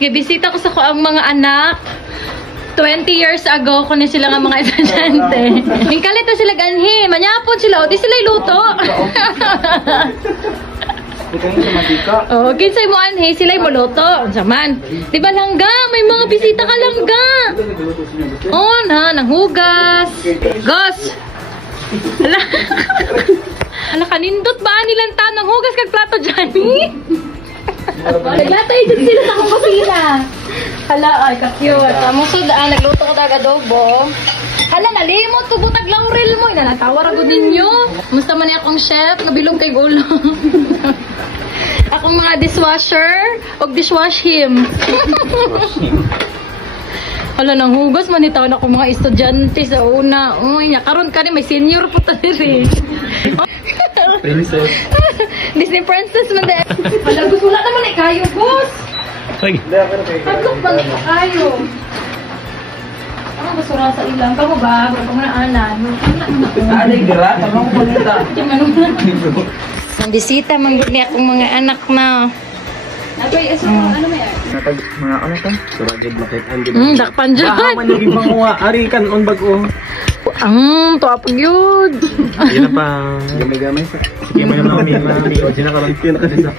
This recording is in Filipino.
Gibisita ko sa ko ang mga anak. 20 years ago, kunin sila nga mga estudyante. Hingkalit na sila ganhi. Manyapon sila. O, di sila iluto. Oh, kinsay mo anhi, sila yung muluto. Saman. Di ba langga? May mga bisita ka langga. Oh, na, nanghugas. Gos. Ala. Ala, kanindot ba nilang tanang hugas kag plato dyan? Naglatay dyan sila sa kong kusina. Hala, ay, ka-cute. Musod, nagluto ko taga adobo. Hala, nalimot ko butag laurel mo. Inanatawar ako ninyo. Musta man akong chef, nabilong kay gulo. Akong mga dishwasher, og dishwash him. Hala, nang hugas, manitaw na akong mga estudyante sa una. Uy, karon ka rin, may senior po tayo. Princess. Disney princess man din. Hala, gusto wala naman eh kayo, boss. Taglok ba na kayo? Ano gusto na sa ilang? Kamu ba? Bago nga anan. Alay, gira. Tama ko palita. Ang bisita, manggod niya akong mga anak na. Nagay, ano may Natag, mga ano ka? Suragod lakit. Dakpan dyan. Baka man naging panguha. Arikan, on bago. Tuwapag yun. Yan na pa. Gamay-gamay sa. Sige mo yung mga mi. Oji na ka lang.